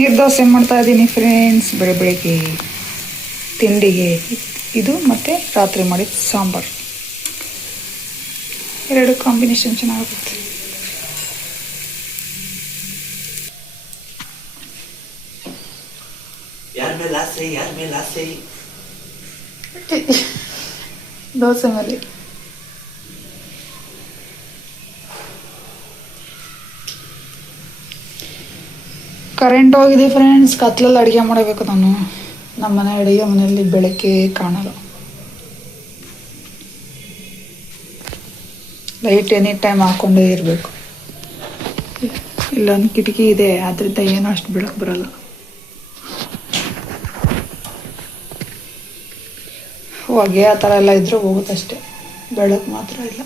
ನೀರು ದೋಸೆ ಮಾಡ್ತಾ ಇದ್ದೀನಿ ಫ್ರೆಂಡ್ಸ್, ಬೆಳಗ್ಗೆ ತಿಂಡಿಗೆ ಇದು ಮತ್ತು ರಾತ್ರಿ ಮಾಡಿದ ಸಾಂಬಾರು ಎರಡು ಕಾಂಬಿನೇಷನ್ ಚೆನ್ನಾಗುತ್ತೆ. ದೋಸೆ ಮೇಲೆ ಕರೆಂಟ್ ಹೋಗಿದೆ ಫ್ರೆಂಡ್ಸ್. ಕತ್ಲಲ್ಲಿ ಅಡುಗೆ ಮಾಡಬೇಕು ನಾನು. ನಮ್ಮ ಮನೆ ಅಡುಗೆ ಮನೆಯಲ್ಲಿ ಬೆಳಕೆ ಕಾಣಲ್ಲ. ಲೈಟ್ ಎನಿ ಟೈಮ್ ಹಾಕ್ಕೊಂಡೇ ಇರಬೇಕು. ಇಲ್ಲೊಂದು ಕಿಟಕಿ ಇದೆ, ಅದರಿಂದ ಏನೂ ಅಷ್ಟು ಬೆಳಕು ಬರಲ್ಲ. ಹೊಗೆ ಆ ಥರ ಎಲ್ಲ ಇದ್ರೂ ಹೋಗುತ್ತಷ್ಟೆ, ಬೆಳಕು ಮಾತ್ರ ಇಲ್ಲ.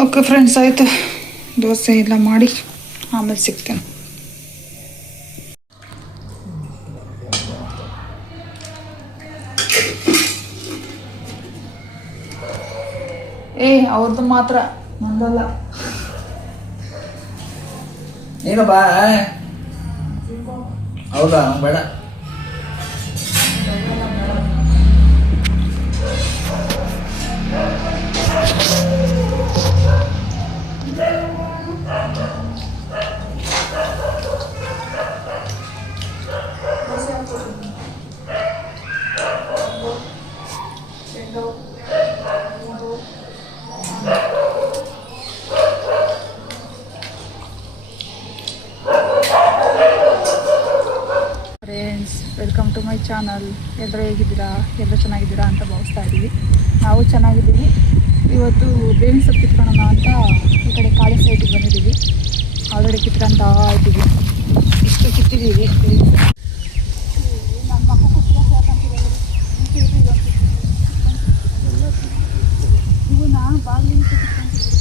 ಓಕೆ ಫ್ರೆಂಡ್ಸ್, ಆಯಿತು. ದೋಸೆ ಎಲ್ಲ ಮಾಡಿ ಆಮೇಲೆ ಸಿಗ್ತೇನೆ. ಅವ್ರದ್ದು ಮಾತ್ರ, ನಂದಲ್ಲ. ನೀನು ಬಾ. ಹೌದಾ? ಬೇಡ. Friends, welcome to my channel. ಎಲ್ಲರೂ ಹೇಗಿದ್ದೀರಾ? ಎಲ್ಲರೂ ಚೆನ್ನಾಗಿದ್ದೀರಾ ಅಂತ ಭಾವಿಸ್ತಾ ಇದ್ದೀವಿ. ನಾವು ಚೆನ್ನಾಗಿದ್ದೀವಿ. ಇವತ್ತು ಬೇವಿನ ಸೊಪ್ಪು ಕಿತ್ಕೊಳ್ಳೋಣ ಅಂತ ಈ ಕಡೆ ಕಾಳಿ ಸೈಟಿಗೆ ಬಂದಿದ್ದೀವಿ. ಆಲ್ರೆಡಿ ಕಿತ್ಕೊಂತ ಇದ್ದೀವಿ. ಇಷ್ಟು ಕಿತ್ತಿದ್ದೀವಿ. ನಮ್ಮ ಮಕ್ಕಳು ಇವು ನಾನು ಬಾಗಿಲು ಕಿತ್ಕೊಂತಿದ್ದೀವಿ.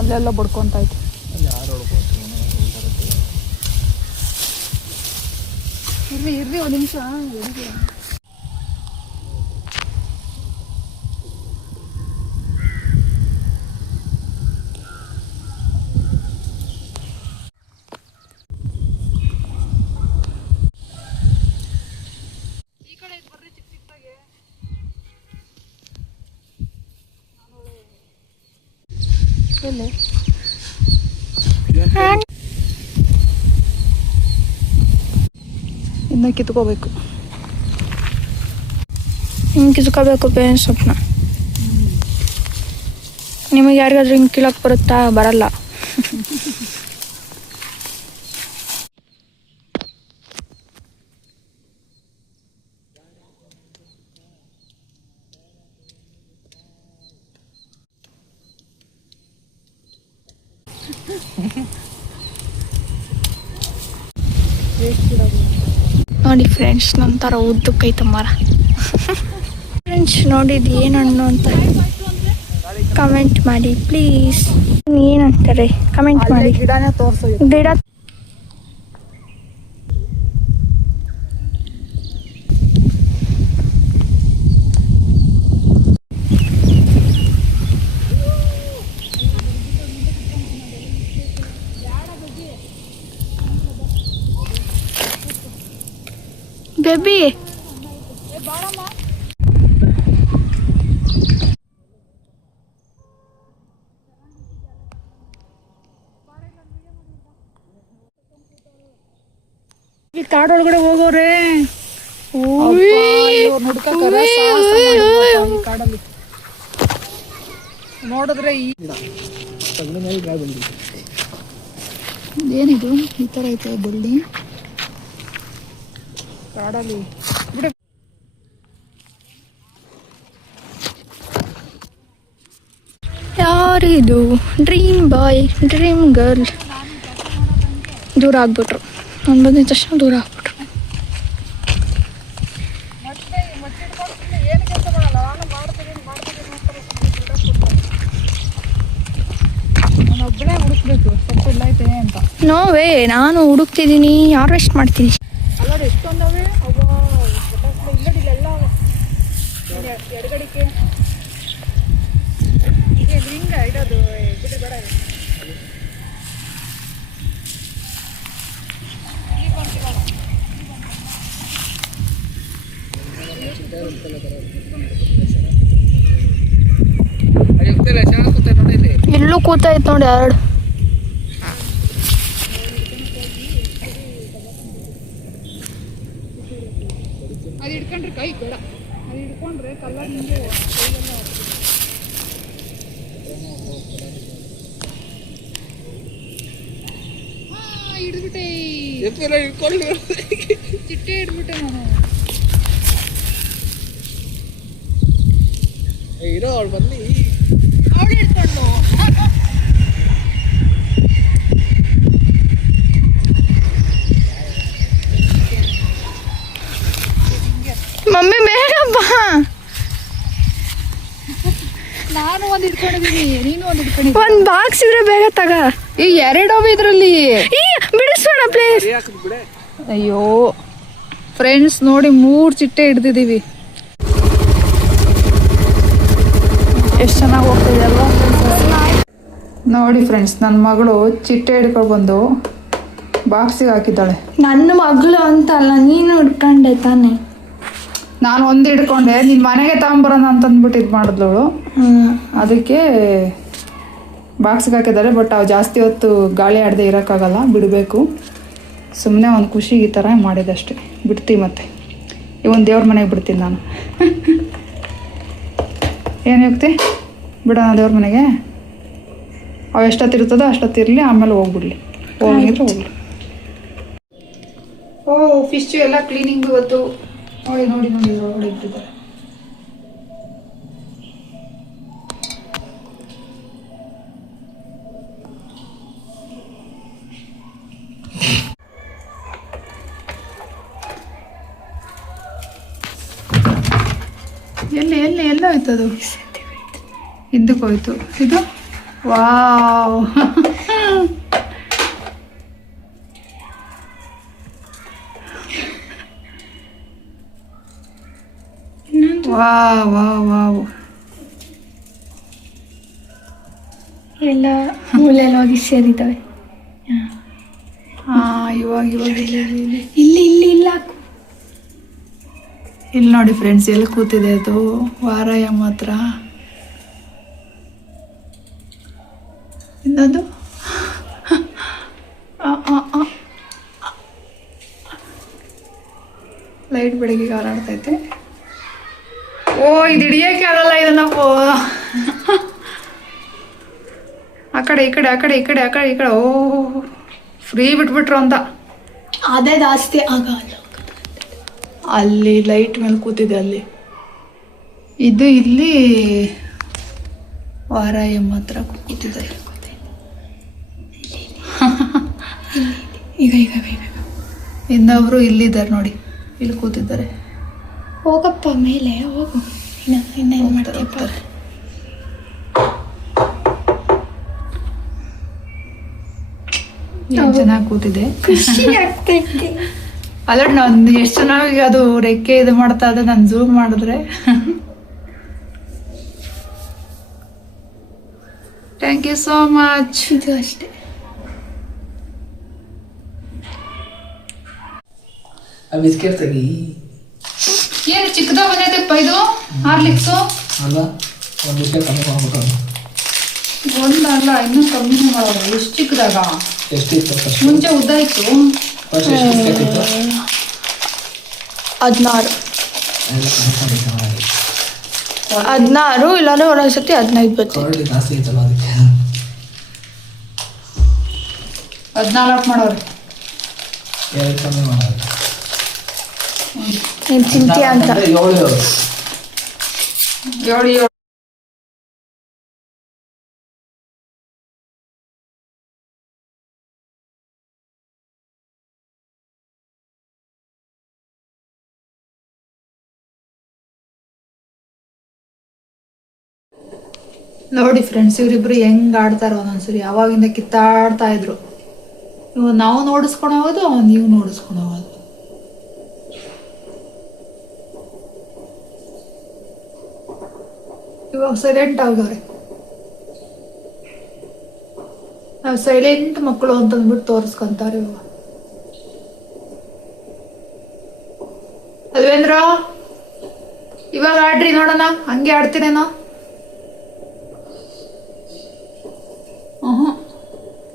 ಅಲ್ಲೆಲ್ಲ ಬಡ್ಕೊಂತಾಯ್ತು. ಇರ್ರಿ ಒಂದು ನಿಮಿಷ. ಈ ಕಡೆ ಬರ್ರಿ, ಚಿಕ್ಕ ಚಿಕ್ಕದಾಗೆ. ಎಲ್ಲಿ ಇನ್ನು ಕಿತ್ಕೋಬೇಕು. ಹಿಂಗೆ ಕಿತ್ಕೋಬೇಕು ಬೇವಿನ ಸೊಪ್ಪನ್ನ. ನಿಮಗೆ ಯಾರಿಗಾದ್ರೂ ಹಿಂಗೆ ಕೀಳಕ್ಕೆ ಬರುತ್ತಾ? ಬರಲ್ಲ. ನೋಡಿ ಫ್ರೆಂಡ್ಸ್ ನಂತರ ಉದ್ದಕ್ಕೈತೆ ಮರ. ಫ್ರೆಂಡ್ಸ್ ನೋಡಿದ್ದು ಏನು ಹಣ್ಣು ಅಂತ ಕಮೆಂಟ್ ಮಾಡಿ ಪ್ಲೀಸ್. ಏನಂತಾರೆ ಕಮೆಂಟ್ ಮಾಡಿ. ಗಿಡನೇ ತೋರಿಸು. ಗಿಡ ಬೇಬಿ ಈ ಕಾಡೊಳಗಡೆ ಹೋಗೋರೆ ಕಾಡಲ್ಲಿ ನೋಡಿದ್ರೆ ಏನಿದು ಈ ತರ ಐತೆ ಬಳ್ಳಿ ಕಾಡಲ್ಲಿ. ಯಾರಿದು ಡ್ರೀಮ್ ಬಾಯ್ ಡ್ರೀಮ್ ಗರ್ಲ್ ದೂರ ಆಗ್ಬಿಟ್ರು. ನಾನು ಬಂದಿದ ತಕ್ಷಣ ದೂರ ಆಗ್ಬಿಟ್ರು. ಒಬ್ಬಳೇ ಹುಡುಕ್ಬೇಕು ಸ್ವಲ್ಪ ಇಲ್ಲ ಐತೆ ಅಂತ. ನೋವೇ ನಾನು ಹುಡುಕ್ತಿದ್ದೀನಿ, ಹಾರ್ವೆಸ್ಟ್ ಮಾಡ್ತೀನಿ. ಅಲ್ಲ ಎಷ್ಟೊಂದವೆ ಇಲ್ಲಡಿಲ್ಲ ಎಡಗಡಿಕೆ ಇದೆ ಹಿಂಗ ಇಡೋದು ಬಿಡಿ ಬೇಡ. ಇಲ್ಲೂ ಕೂತೈತೆ ನೋಡಿ ಎರಡು. ಅದು ಹಿಡ್ಕೊಂಡ್ರೆ ಕೈ ಬೇಡ, ಅದು ಹಿಡ್ಕೊಂಡ್ರೆ ಕಲ್ಲರ್ ನಿಂಗೆ ಹಿಡ್ಬಿಟ್ಟೆ ಚಿಟ್ಟೆ ಹಿಡ್ಬಿಟ್ಟೆ ನಾನು. ಇರೋ ಅವಳು ಬಂದು ಅವಳು ಹಿಡ್ಕೊಂಡು ಮಮ್ಮಿ ಬೇಡಪ್ಪ. ನಾನು ಒಂದು ಹಿಡ್ಕೊಂಡಿದ್ದೀನಿ, ನೀನು ಒಂದು ಹಿಡ್ಕೊಂಡಿದ್ದೀನಿ. ಒಂದು ಬಾಕ್ಸ್ ಇದ್ರೆ ಬೇಗ ತಗ. ಈ ಎರಡವ ಇದ್ರಲ್ಲಿ ಬಿಡಿಸೋಣ ಪ್ಲೇಸ್. ಅಯ್ಯೋ ಫ್ರೆಂಡ್ಸ್ ನೋಡಿ 3 ಚಿಟ್ಟೆ ಹಿಡ್ದಿದ್ದೀವಿ. ಎಷ್ಟು ಚೆನ್ನಾಗಿ ಹೋಗ್ತಿದೆ ಅಲ್ವಾ ನೋಡಿ ಫ್ರೆಂಡ್ಸ್. ನನ್ನ ಮಗಳು ಚಿಟ್ಟೆ ಹಿಡ್ಕೊಂಡು ಬಂದು ಬಾಕ್ಸಿಗೆ ಹಾಕಿದ್ದಾಳೆ. ನನ್ನ ಮಗಳು ಅಂತ ಅಲ್ಲ, ನೀನು ಹಿಡ್ಕೊಂಡೆ ತಾನೆ. ನಾನು ಒಂದು ಹಿಡ್ಕೊಂಡೆ, ನಿನ್ನ ಮನೆಗೆ ತಗೊಂಬರೋಣ ಅಂತಂದ್ಬಿಟ್ಟು ಇದು ಮಾಡಿದ್ಲವಳು. ಅದಕ್ಕೆ ಬಾಕ್ಸ್ಗೆ ಹಾಕಿದ್ದಾರೆ. ಬಟ್ ಅವು ಜಾಸ್ತಿ ಹೊತ್ತು ಗಾಳಿ ಆಡದೆ ಇರೋಕ್ಕಾಗಲ್ಲ, ಬಿಡಬೇಕು. ಸುಮ್ಮನೆ ಒಂದು ಖುಷಿಗೆ ಈ ಥರ ಮಾಡಿದಷ್ಟೇ. ಬಿಡ್ತೀವಿ ಮತ್ತೆ ಇವೊಂದು ದೇವ್ರ ಮನೆಗೆ ಬಿಡ್ತೀನಿ ನಾನು. ಏನು ಹೋಗ್ತಿ ಬಿಡೋಣ ದೇವ್ರ ಮನೆಗೆ. ಅವು ಎಷ್ಟೊತ್ತಿರ್ತದೋ ಅಷ್ಟೊತ್ತಿರಲಿ, ಆಮೇಲೆ ಹೋಗ್ಬಿಡ್ಲಿ. ಹೋಗಿದ್ರೆ ಹೋಗ್ಲಿ. ಓ ಫಿಶ್ ಎಲ್ಲ ಕ್ಲೀನಿಂಗ್ ಇವತ್ತು ನೋಡಿ ನೋಡಿ ನೋಡಿ ಒಳಗಡೆ ಇಟ್ಟಿದ್ದಾರೆ. ಎಲ್ಲ ಹೋಯ್ತದು, ಹಿಂದಕ್ಕೆ ಹೋಯ್ತು ಇದು. Wow wow wow wow. ಎಲ್ಲ ಮೂಲೆಲ್ಲ ಹೋಗಿ ಸೇರಿದ್ದಾವೆ. ಇವಾಗ ಇಲ್ಲಿ ಇಲ್ಲ ಇಲ್ಲಿ ನೋಡಿ ಫ್ರೆಂಡ್ಸ್, ಎಲ್ಲಿ ಕೂತಿದೆ ಅದು ವಾರಾಯ ಮಾತ್ರ. ಇನ್ನೊಂದು ಲೈಟ್ ಬೆಳಗ್ಗೆ ಹಾರಾಡ್ತೈತೆ. ಓ ಇದು ಹಿಡಿಯೋಕೆ ಆಗಲ್ಲ ಇದನ್ನ. ಆ ಕಡೆ ಈ ಕಡೆ ಆ ಕಡೆ ಈ ಕಡೆ ಆ ಕಡೆ ಈ ಕಡೆ. ಓ ಫ್ರೀ ಬಿಟ್ಬಿಟ್ರು ಅಂತ. ಅದೇ ಜಾಸ್ತಿ ಆಗಲ್ಲ. ಅಲ್ಲಿ ಲೈಟ್ ಮೇಲೆ ಕೂತಿದೆ ಅಲ್ಲಿ. ಇದು ಇಲ್ಲಿ ವಾರಾಯ ಮಾತ್ರ ಕೂತಿದ್ದಾರೆ. ಈಗ ಈಗ ಈಗ ಇನ್ನೊಬ್ರು ಇಲ್ಲಿದ್ದಾರೆ ನೋಡಿ, ಇಲ್ಲಿ ಕೂತಿದ್ದಾರೆ. ಹೋಗಪ್ಪ ಮೇಲೆ ಹೋಗು. ಇನ್ನೇನು ಮಾಡ್ತೀಯಪ್ಪ? ಏನ್ ಚೆನ್ನಾಗಿ ಕೂತಿದೆ. ಖುಷಿ ಆಗ್ತೈತಿ. ಅಲ್ಲ ನಾನು ಎಷ್ಟು ಚೆನ್ನಾಗಿ ಅದು ರೆಕ್ಕೆ ಇದು ಮಾಡ್ತಾ ಇದೆ. ನಾನು ಝೂಮ್ ಮಾಡಿದ್ರೆ. Thank you so much. ಇದು ಅಷ್ಟೇ. ಆ ಬಿಸ್ಕೆಟ್ ತೆಗಿ. ಏನು ಚಿಕ್ಕದಾಗ ಬಂದೈತೆಪ್ಪ ಇದು ಹಾರ್ಲಿಕ್ಸು? ಅಲ್ಲ, ಒಂದು ಬಿಸ್ಕೆಟ್ ಕಮ್ಮಿ ಮಾಡ್ಬಿಟ್ಟು. ಒಂದಲ್ಲ, ಇನ್ನೂ ಕಮ್ಮಿನೇ ಮಾಡೋದು. ಎಷ್ಟು ಚಿಕ್ಕದಾಗ? ಎಷ್ಟಿತ್ತು ಫಸ್ಟ್? ಮುಂಚೆ ಉದ್ದ ಇತ್ತು. ಫಸ್ಟ್ ಎಷ್ಟು ಬಿಸ್ಕೆಟ್ ಇತ್ತು? 16 ಎಲ್ಲ ಕಮ್ಮಿ ಚೆನ್ನಾಗಿ 16 ಇಲ್ಲಾಂದ್ರೆ ಒಂದೊಂದ್ಸತಿ 15 ಬರ್ತೈತೆ. ಕ್ವಾಲಿಟಿ ಜಾಸ್ತಿ ಇತ್ತಲ್ಲ ಅದಕ್ಕೆ. 14 ಮಾಡೋರು. ಎರಡು ಕಮ್ಮಿ ಮಾಡೋದು. ನೀನು ತಿಂತೀಯ ಅಂತ. 7 7 ನೋಡಿ ಫ್ರೆಂಡ್ಸ್, ಇವರಿಬ್ರು ಹೆಂಗ್ ಆಡ್ತಾರ ಒಂದೊಂದ್ಸರಿ. ಅವಾಗಿಂದ ಕಿತ್ತಾಡ್ತಾ ಇದ್ರು. ಇವಾಗ ನಾವು ನೋಡಿಸ್ಕೊಂಡು ಹೋಗೋದು, ನೀವು ನೋಡಿಸ್ಕೊಂಡು ಹೋಗೋದು. ಇವಾಗ ಸೈಲೆಂಟ್ ಆಗವ್ರೆ. ನಾವು ಸೈಲೆಂಟ್ ಮಕ್ಕಳು ಅಂತಂದ್ಬಿಟ್ಟು ತೋರಿಸ್ಕೊಂತಾರೆ ಇವಾಗ. ಅಲ್ವೇಂದ್ರ, ಇವಾಗ ಆಡ್ರಿ ನೋಡೋಣ. ಹಂಗೆ ಆಡ್ತೀರೇನೋ?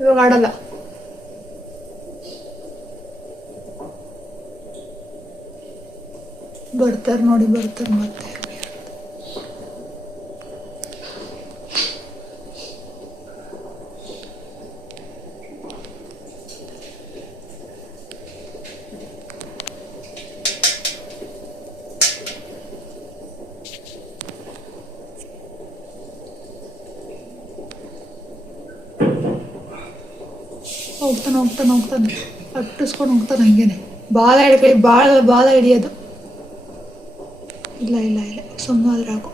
ಇವಾಗ ಆಡಲ್ಲ. ಬರ್ತಾರೆ ನೋಡಿ, ಬರ್ತಾರೆ ಮತ್ತೆ. ಹೋಗ್ತಾನೆ ಅಟ್ಟಿಸ್ಕೊಂಡು ಹೋಗ್ತಾನೆ ಹಂಗೇನೆ. ಬಾಲ ಹಿಡಿಯೋದು. ಇಲ್ಲ ಸುಮ್ಮನಾದ್ರೆ ಆಗು.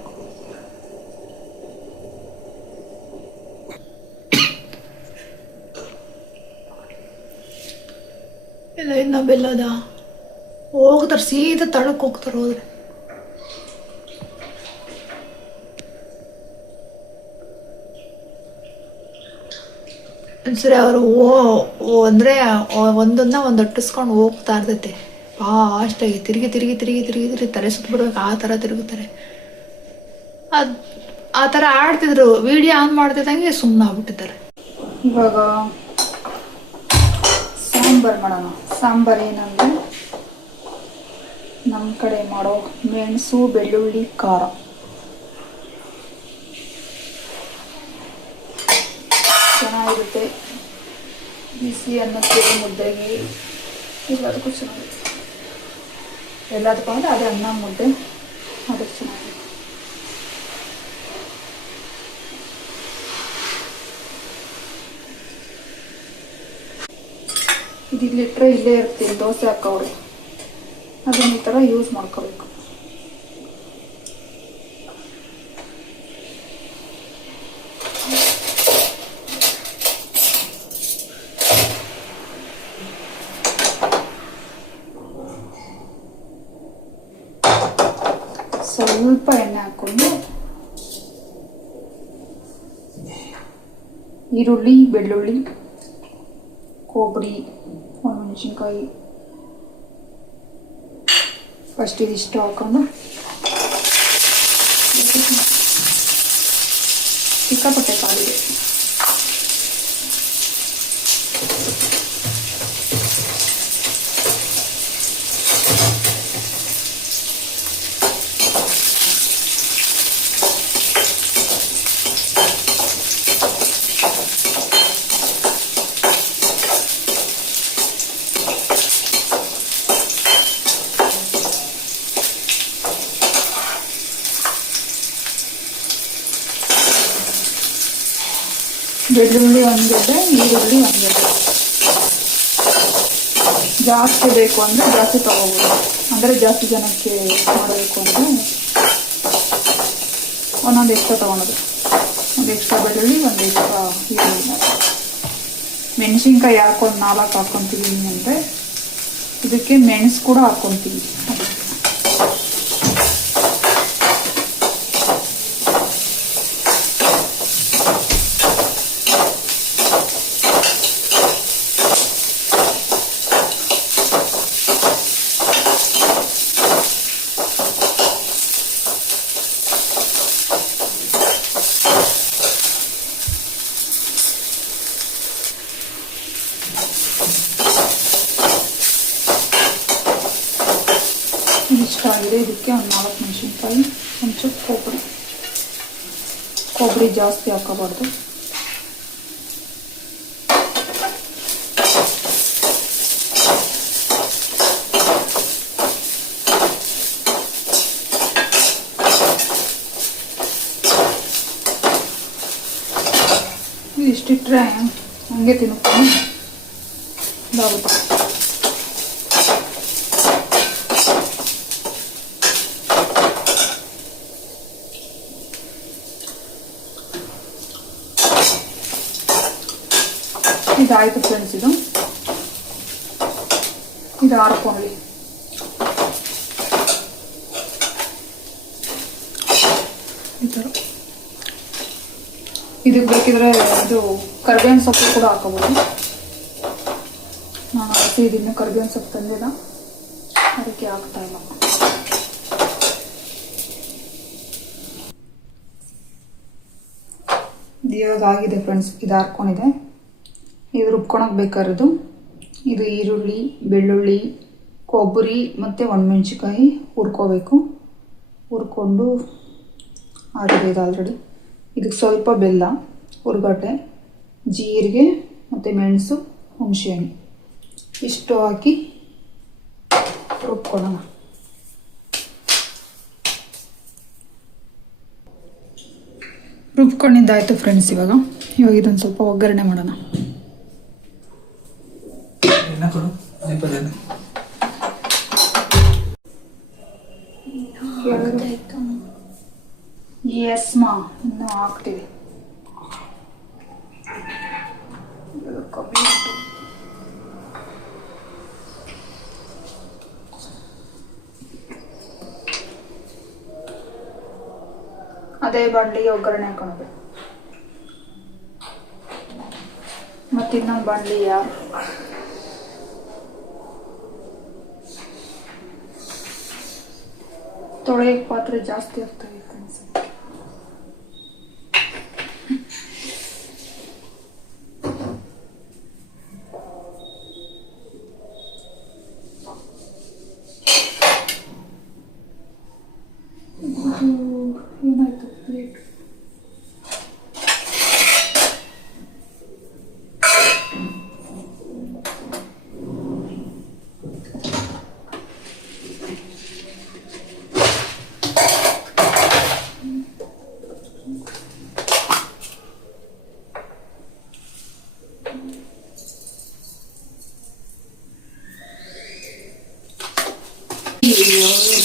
ಇಲ್ಲ ಇನ್ನ ಬೆಲ್ಲದ ಹೋಗ್ತಾರೆ, ಸೀದಾ ತಳಕ್ಕೆ ಹೋಗ್ತಾರೆ. ಹೋದ್ರೆ ಸರಿ ಅವರು ಅಂದರೆ ಒಂದನ್ನ ಅಟ್ಟಿಸ್ಕೊಂಡು ಹೋಗ್ತಾ ಇರ್ತೈತೆ ಫಾಸ್ಟಾಗಿ. ತಿರುಗಿ ತಲೆ ಸುತ್ತಬಿಡ್ಬೇಕು, ಆ ಥರ ತಿರುಗುತ್ತಾರೆ. ಆ ಥರ ಆಡ್ತಿದ್ರು. ವಿಡಿಯೋ ಆನ್ ಮಾಡ್ತಿದ್ದಂಗೆ ಸುಮ್ಮನೆ ಆಗ್ಬಿಟ್ಟಿದ್ದಾರೆ. ಇವಾಗ ಸಾಂಬಾರು ಮಾಡೋಣ. ಸಾಂಬಾರು ಏನಂದರೆ ನಮ್ಮ ಕಡೆ ಮಾಡೋ ಮೆಣಸು, ಬೆಳ್ಳುಳ್ಳಿ, ಖಾರ. ಚೆನ್ನಾಗಿರುತ್ತೆ. ಬಿಸಿ ಅನ್ನಕ್ಕೆ, ಮುದ್ದೆಗೆ, ಎಲ್ಲದಕ್ಕೂ ಚೆನ್ನಾಗಿರುತ್ತೆ. ಎಲ್ಲದಕ್ಕೂ ಅಂದರೆ ಅದೇ ಅನ್ನ ಮುದ್ದೆ, ಅದಕ್ಕೆ ಚೆನ್ನಾಗಿರುತ್ತೆ. ಇದಿಲ್ಲಿಟ್ಟರೆ ಇಲ್ಲೇ ಇರ್ತೀವಿ. ದೋಸೆ ಹಾಕೋರು ಅದನ್ನ ಈ ಥರ ಯೂಸ್ ಮಾಡ್ಕೋಬೇಕು. ಸ್ವಲ್ಪ ಎಣ್ಣೆ ಹಾಕ್ಕೊಂಡು ಈರುಳ್ಳಿ, ಬೆಳ್ಳುಳ್ಳಿ, ಕೊಬ್ಬರಿ, ಮೆಣಸಿನ್ಕಾಯಿ ಫಸ್ಟ್ ಇದಿಷ್ಟು ಹಾಕೊಂಡು ಸಿಕ್ಕಾಪಟ್ಟೆ ಕಾಲಿದೆ. ಬೆಳ್ಳುಳ್ಳಿ 1 ಗೆಡ್ಡೆ, ಈರುಳ್ಳಿ 1 ಗೆಡ್ಡೆ. ಜಾಸ್ತಿ ಬೇಕು ಅಂದರೆ ಜಾಸ್ತಿ ತೊಗೋಬೋದು. ಅಂದರೆ ಜಾಸ್ತಿ ಜನಕ್ಕೆ ಮಾಡಬೇಕು ಅಂದರೆ ಒಂದೊಂದು ಎಕ್ಸ್ಟ್ರಾ ತೊಗೊಳೋದು. ಒಂದು ಎಕ್ಸ್ಟ್ರಾ ಬೆಳ್ಳುಳ್ಳಿ, ಒಂದು ಎಕ್ಸ್ಟ್ರಾ ಈರುಳ್ಳಿ. ಮೆಣಸಿನ್ಕಾಯಿ ಹಾಕೊಂಡು 4 ಹಾಕ್ಕೊತೀವಿ ಅಂದರೆ ಇದಕ್ಕೆ ಮೆಣಸು ಕೂಡ ಹಾಕ್ಕೊತೀವಿ. ಇಷ್ಟ ಆಗಿದೆ. ಇದಕ್ಕೆ ಒಂದು 4 ಮೆಣಸಿನ್ಕಾಯಿ, ಒಂಚೂರು ಕೊಬ್ಬರಿ ಜಾಸ್ತಿ ಹಾಕೋಬಾರ್ದು. ಇಷ್ಟಿಟ್ರೆ ಹಂಗೆ ತಿನ್ಕೊಂಡು ಇದಾಗುತ್ತೆ. ಇದಾಯಿತು ಫ್ರೆಂಡ್ಸ್. ಇದು ಹಾರ್ಕೊಳ್ಳಿ. ಈ ಥರ ಇದಕ್ಕೆ ಬೇಕಿದ್ರೆ ಇದು ಕರಿಬೇವಿನ ಸೊಪ್ಪು ಕೂಡ ಹಾಕೋಬೋದು. ನಾನು ಹಸಿದಿನ್ನು ಕರಿಬೇವಿನ ಸೊಪ್ಪು ತಂದಿಲ್ಲ, ಅದಕ್ಕೆ ಹಾಕ್ತಾ ಇಲ್ಲ. ಇವಾಗಾಗಿದೆ ಫ್ರೆಂಡ್ಸ್. ಇದು ಹಾರ್ಕೊಂಡಿದೆ. ಇದು ರುಬ್ಕೊಳಕ್ಕೆ ಬೇಕಾಗಿರೋದು ಇದು ಈರುಳ್ಳಿ, ಬೆಳ್ಳುಳ್ಳಿ, ಕೊಬ್ಬರಿ ಮತ್ತು ಒಣಮೆಣ್ಸಿಕಾಯಿ ಹುರ್ಕೋಬೇಕು. ಹುರ್ಕೊಂಡು ಆಗಿದೆ ಇದು ಆಲ್ರೆಡಿ. ಇದಕ್ಕೆ ಸ್ವಲ್ಪ ಬೆಲ್ಲ, ಹುರ್ಗಡ್ಡೆ, ಜೀರಿಗೆ ಮತ್ತು ಮೆಣಸು, ಹುಣಸೆಹಣ್ಣು ಇಷ್ಟು ಹಾಕಿ ರುಬ್ಕೊಳ್ಳೋಣ. ರುಬ್ಕೊಂಡಿದ್ದಾಯಿತು ಫ್ರೆಂಡ್ಸ್. ಇವಾಗ ಇದೊಂದು ಸ್ವಲ್ಪ ಒಗ್ಗರಣೆ ಮಾಡೋಣ. ಎಸ್ ಮಾ, ಇನ್ನೂ ಹಾಕ್ತೀವಿ. ಅದೇ ಬಾಣಲಿಗೆ ಒಗ್ಗರಣೆ ಹಾಕೊಳ್ಳೋದು. ಮತ್ತು ಇನ್ನೊಂದು ಬಾಣಲಿ ತೊಳೆಯಕ್ಕೆ ಪಾತ್ರೆ ಜಾಸ್ತಿ ಆಗ್ತದೆ ಫ್ರೆಂಡ್ಸ್. ಏನಾಯ್ತು ಪ್ಲೇಟ್?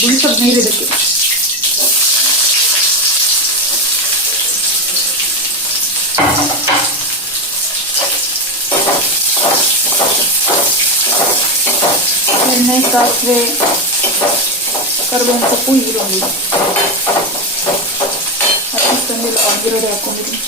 ಬಿಡಿಸೋದು ನೀರು ಇದಕ್ಕೆ. ಎಣ್ಣೆ, ಸಾಸಿವೆ, ಕರಿಬೇವಿನ ಸೊಪ್ಪು, ಈರುಳ್ಳಿ ತಂದಿಲ್ಲ, ಆಗಿರೋದೇ ಹಾಕೊಂಡಿದ್ದೀನಿ.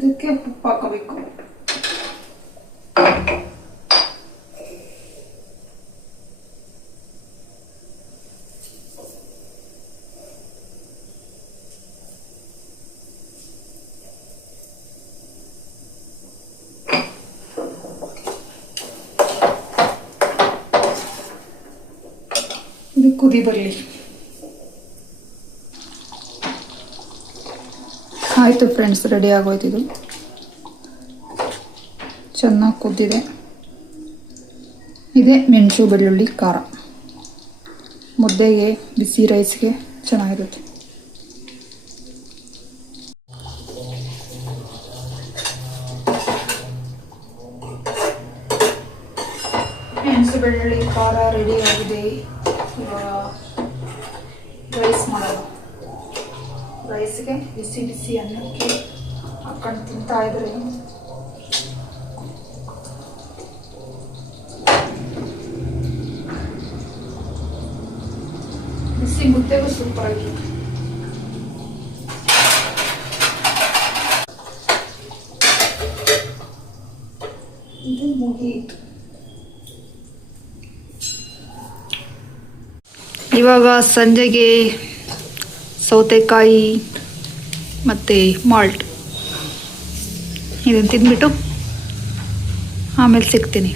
ಇದಕ್ಕೆ ಉಪ್ಪು ಹಾಕೋಬೇಕು. ಇದು ಕುದಿ ಬರಲಿ. ಆಯಿತು ಫ್ರೆಂಡ್ಸ್, ರೆಡಿ ಆಗೋಯ್ತು. ಇದು ಚೆನ್ನಾಗಿ ಕುದ್ದಿದೆ. ಇದೇ ಮೆಣಸು ಬೆಳ್ಳುಳ್ಳಿ ಖಾರ. ಮುದ್ದೆಗೆ, ಬಿಸಿ ರೈಸ್ಗೆ ಚೆನ್ನಾಗಿರುತ್ತೆ. ಮೆಣಸು ಬೆಳ್ಳುಳ್ಳಿ ಖಾರ ರೆಡಿ ಆಗಿದೆ. ಇವಾಗ ರೈಸ್ ಮಾಡೋಣ. ರೈಸ್ಗೆ ಬಿಸಿ ಬಿಸಿ ಅನ್ನಕ್ಕೆ ಹಾಕೊಂಡು ತಿಂತಾ ಇದ್ರೆ ಬಿಸಿ ಮುದ್ದೆಗೂ ಸೂಪರ್ ಆಗಿರುತ್ತೆ. ಇದು ಮುಗಿಯಿತು. ಇವಾಗ ಸಂಜೆಗೆ ಸೌತೆಕಾಯಿ ಮತ್ತು ಮಾಲ್ಟ್ ಇದನ್ನು ತಿಂದ್ಬಿಟ್ಟು ಆಮೇಲೆ ಸಿಗ್ತೀನಿ.